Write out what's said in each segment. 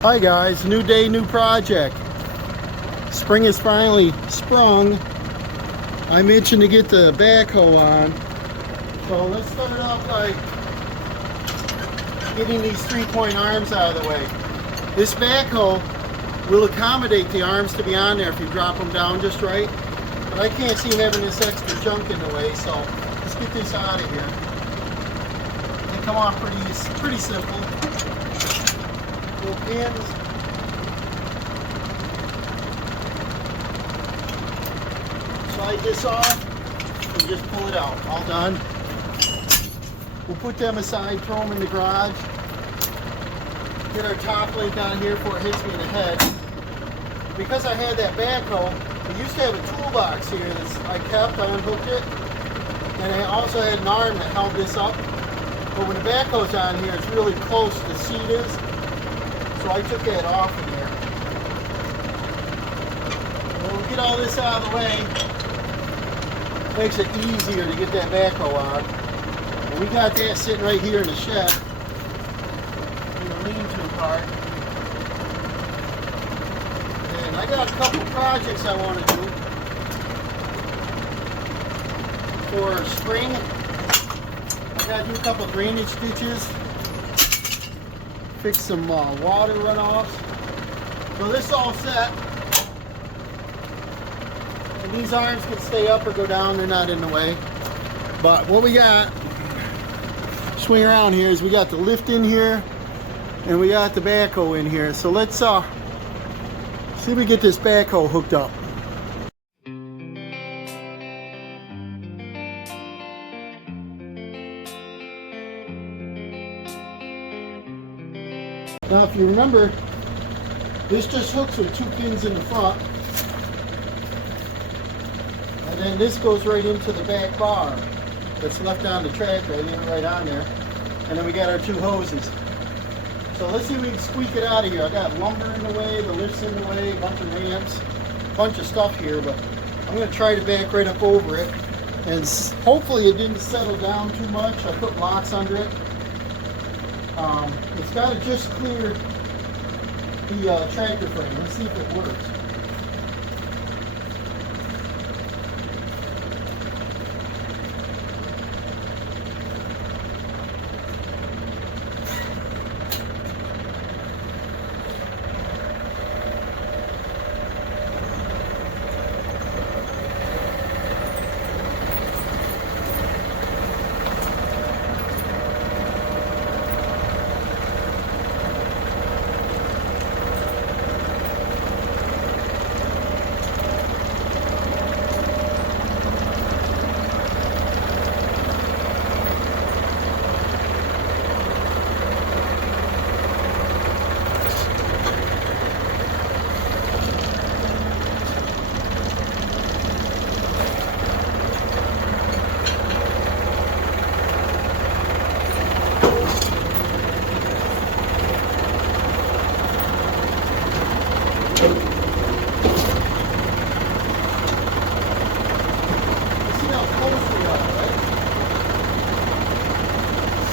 Hi guys, new day, new project. Spring is finally sprung. I'm itching to get the backhoe on. So let's start off by getting these 3-point arms out of the way. This backhoe will accommodate the arms to be on there if you drop them down just right. But I can't see having this extra junk in the way, so let's get this out of here. They come off pretty simple. Little pins. Slide this off and just pull it out. All done. We'll put them aside, throw them in the garage. Get our top link on here before it hits me in the head. Because I had that backhoe, I used to have a toolbox here that I kept, I unhooked it. And I also had an arm that held this up. But when the backhoe's on here, it's really close to the seat is. So I took that off in there. We'll get all this out of the way. Makes it easier to get that backhoe on. And we got that sitting right here in the shed. In the lean-to part. And I got a couple projects I want to do for spring. I got to do a couple drainage ditches. Fix some water runoffs. So this is all set. And these arms can stay up or go down, they're not in the way. But what we got, swing around here, is we got the lift in here and we got the backhoe in here. So let's see if we get this backhoe hooked up. Now if you remember, this just hooks with 2 pins in the front. And then this goes right into the back bar that's left on the tractor. I leave it right on there. And then we got our 2 hoses. So let's see if we can squeak it out of here. I got lumber in the way, the lift's in the way, a bunch of ramps, a bunch of stuff here, but I'm going to try to back right up over it. And hopefully it didn't settle down too much. I put locks under it. It's got to just clear the tractor frame. Let's see if it works.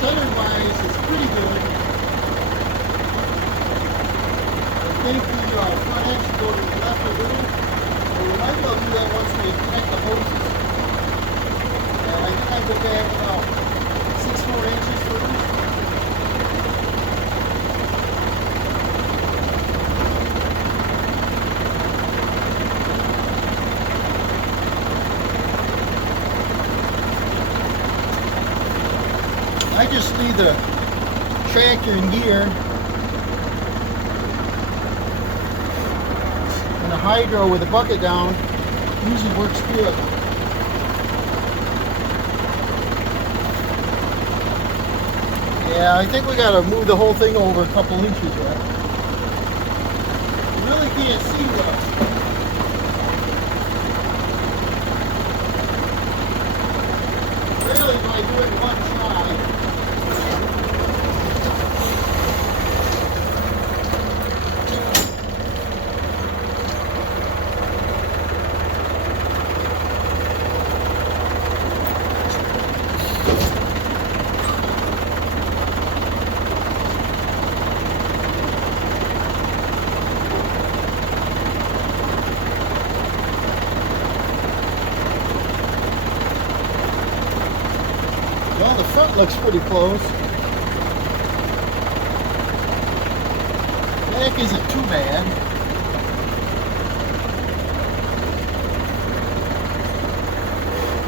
Center-wise is pretty good. I think the front end should go to the left a little. But we might be able to do that once we connect the hoses. And I think I go back about 6 more inches further. I just leave the tractor in gear and the hydro with the bucket down usually works good. Yeah, I think we gotta move the whole thing over a couple inches yet. You really can't see well. Really, if I do it in one try. front looks pretty close. Back isn't too bad.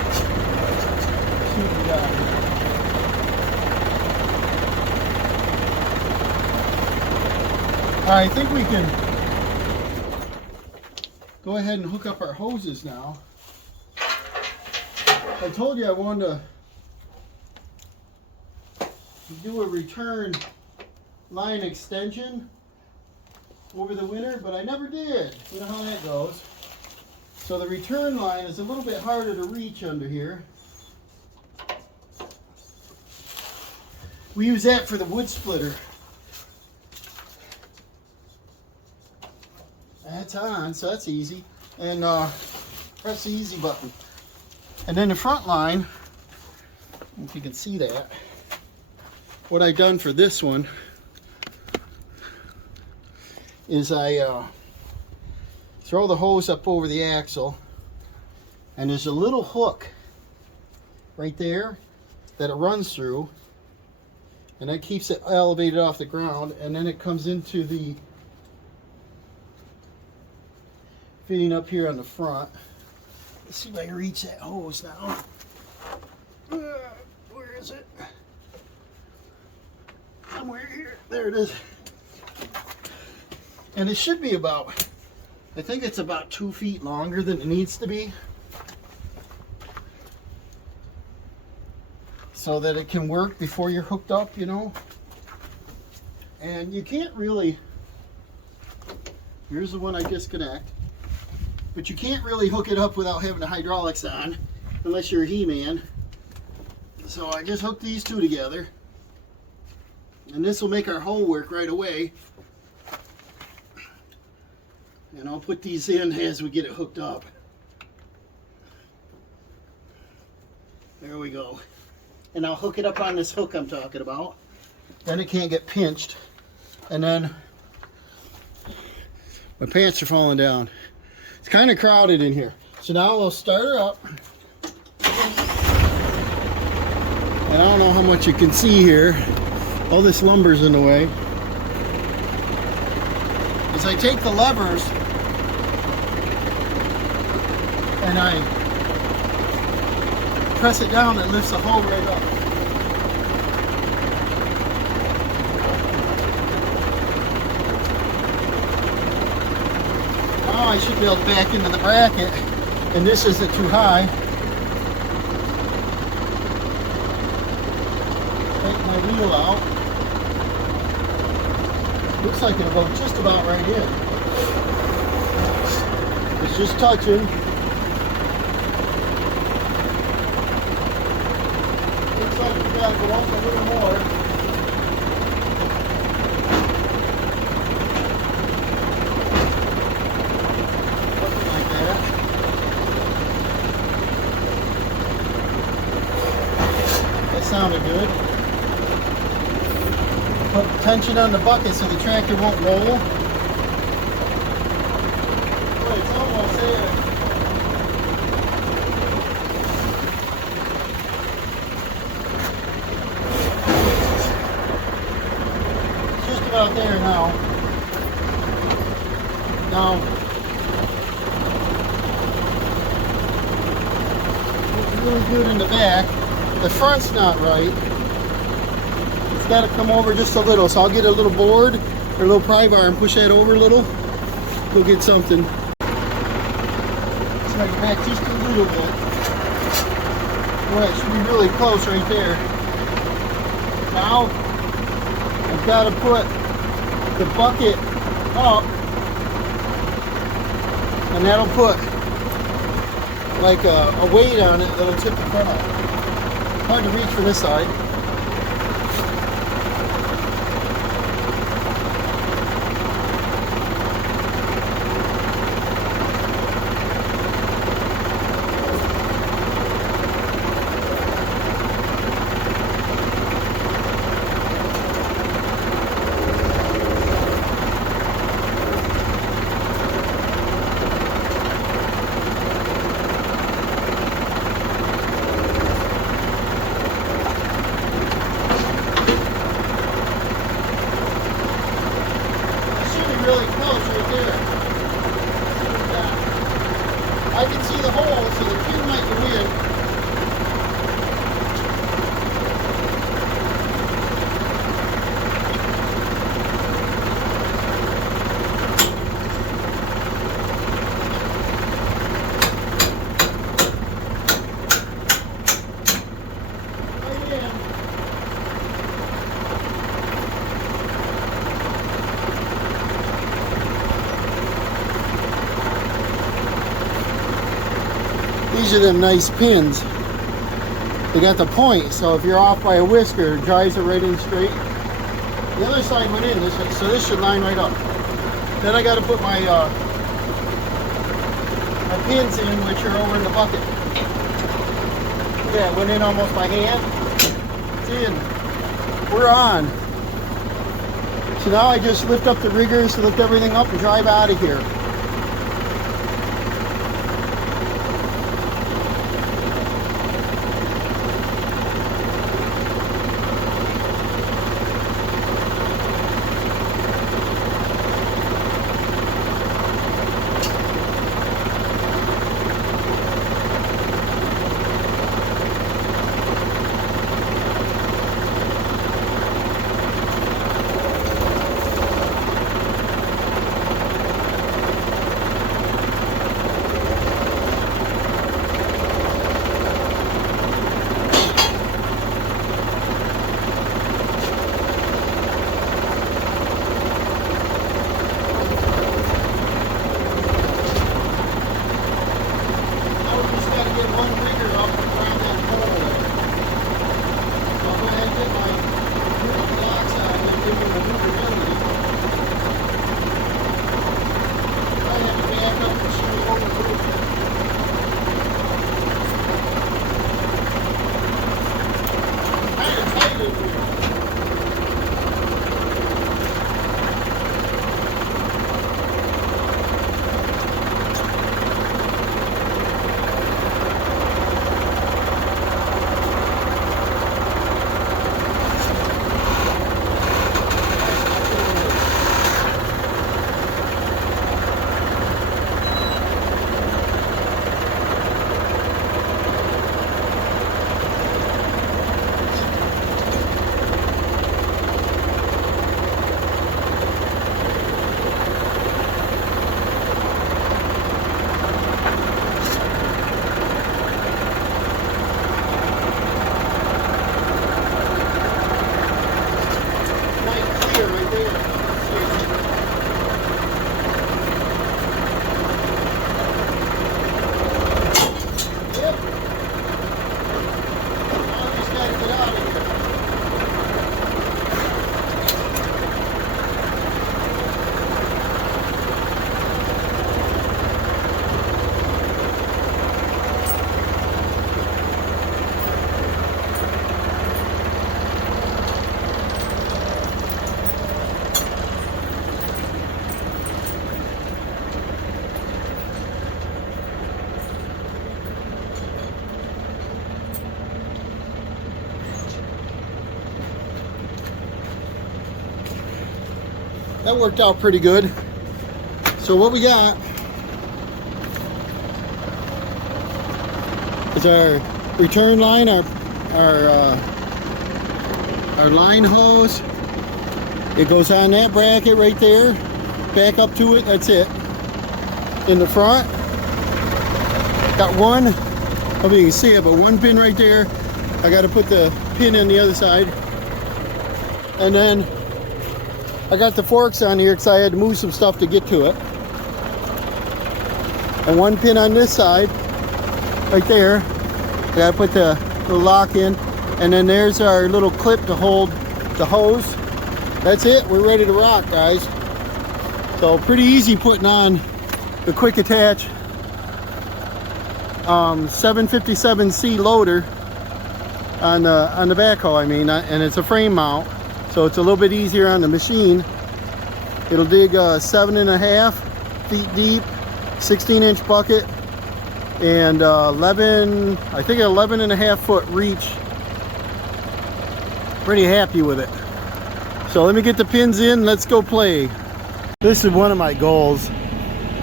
Let's see what we got here. All right, I think we can go ahead and hook up our hoses now. I told you I wanted to do a return line extension over the winter, but I never did. You know how that goes. So the return line is a little bit harder to reach under here. We use that for the wood splitter. That's on, so that's easy. And press the easy button. And then the front line, I don't know if you can see that. What I've done for this one is I throw the hose up over the axle, and there's a little hook right there that it runs through, and that keeps it elevated off the ground, and then it comes into the fitting up here on the front. Let's see if I can reach that hose now. Where is it? Somewhere here. There it is. And it should be about, I think it's about 2 feet longer than it needs to be, so that it can work before you're hooked up, you know. And you can't really, here's the one I disconnect. But you can't really hook it up without having the hydraulics on, unless you're a He-Man. So I just hooked these two together. And this will make our hole work right away. And I'll put these in as we get it hooked up. There we go. And I'll hook it up on this hook I'm talking about. Then it can't get pinched. And then my pants are falling down. It's kind of crowded in here. So now I'll start her up. And I don't know how much you can see here. All this lumber's in the way. As I take the levers and I press it down, it lifts the hole right up. Now I should be able to back into the bracket, and this isn't too high. Take my wheel out. Looks like it'll go just about right in. It's just touching. Looks like we gotta go up a little more. Something like that. That sounded good. Put tension on the bucket so the tractor won't roll. Boy, it's almost there. It's just about there now. Now, it's really good in the back. The front's not right. Got to come over just a little, so I'll get a little board or a little pry bar and push that over a little. We'll get something. Strike it back just a little bit. Boy, it should be really close right there. Now I've got to put the bucket up, and that'll put like a weight on it that'll tip the front off. Hard to reach from this side. really close right there. I can see the hole, so the pin might go in. These are them nice pins. They got the point, so if you're off by a whisker, it drives it right in straight. The other side went in, so this should line right up. Then I got to put my my pins in, which are over in the bucket. Yeah, it went in almost by hand. It's in. We're on. So now I just lift up the riggers, lift everything up, and drive out of here. That worked out pretty good. So what we got is our return line, our line hose. It goes on that bracket right there. Back up to it. That's it. In the front, got one. I don't know if you can see it, but one pin right there. I got to put the pin in the other side, and then I got the forks on here because I had to move some stuff to get to it. And one pin on this side, right there. I got to put the lock in. And then there's our little clip to hold the hose. That's it. We're ready to rock, guys. So pretty easy putting on the quick attach 757C loader on the backhoe, I mean, and it's a frame mount. So it's a little bit easier on the machine. It'll dig 7.5 feet deep, 16-inch bucket, and 11.5 foot reach. Pretty happy with it. So let me get the pins in. Let's go play. This is one of my goals,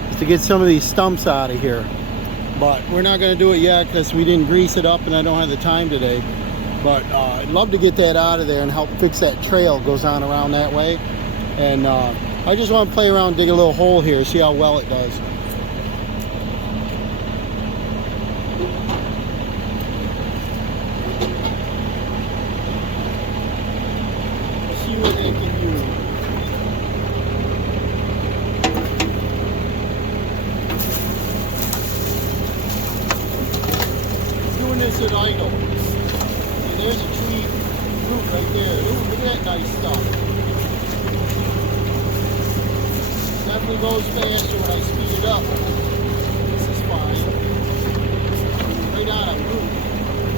is to get some of these stumps out of here. But we're not going to do it yet because we didn't grease it up and I don't have the time today. But I'd love to get that out of there and help fix that trail. It goes on around that way. And I just want to play around, dig a little hole here, see how well it does. Let's see what they can do. Doing this at idle. See, there's a tree root right there. Ooh, look at that nice stuff. Definitely goes faster when I speed it up. This is fine. Right on a root.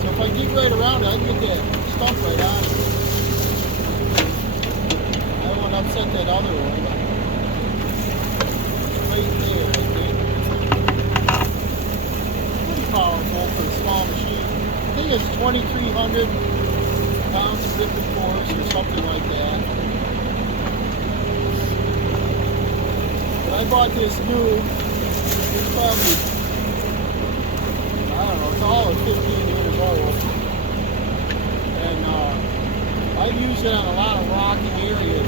So if I dig right around it, I can get that stump right on it. I don't want to upset that other one. Right there, I think. Pretty powerful for a small machine. I think it's 2,300 pounds of ripping force or something like that. I bought this new, it's probably, I don't know, it's all 15 years old. And I've used it on a lot of rocky areas,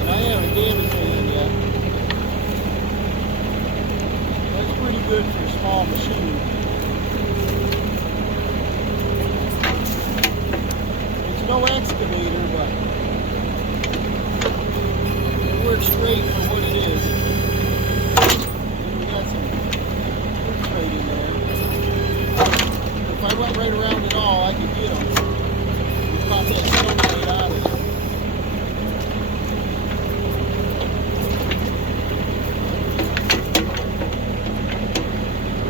and I haven't damaged anything yet. That's pretty good for a small machine. It's no excavator, but it works great for what it is. In there. If I went right around it all, I could get them. Just pop that stump right out of it.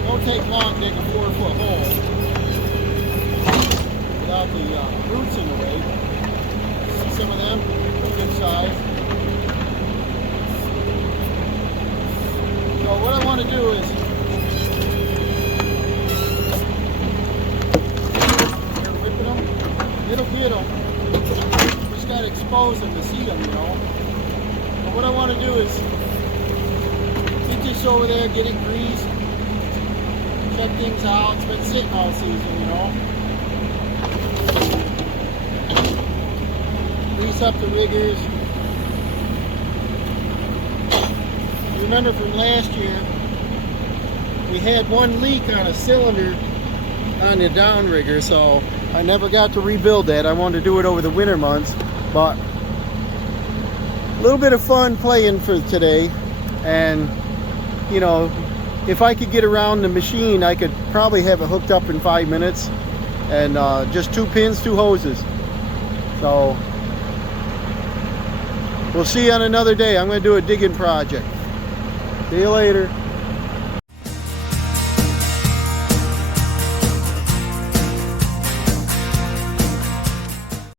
Won't take long to dig a 4-foot hole without the roots in the way. See some of them? They're good size. So what I want to do is it'll get them. Just got to expose them to see them, you know. But what I want to do is get this over there, get it greased, check things out. It's been sitting all season, you know. Grease up the riggers. Remember from last year, we had one leak on a cylinder on the downrigger, so I never got to rebuild that. I wanted to do it over the winter months, but a little bit of fun playing for today. And you know, if I could get around the machine, I could probably have it hooked up in 5 minutes, and just 2 pins, 2 hoses. So we'll see you on another day. I'm going to do a digging project. See you later.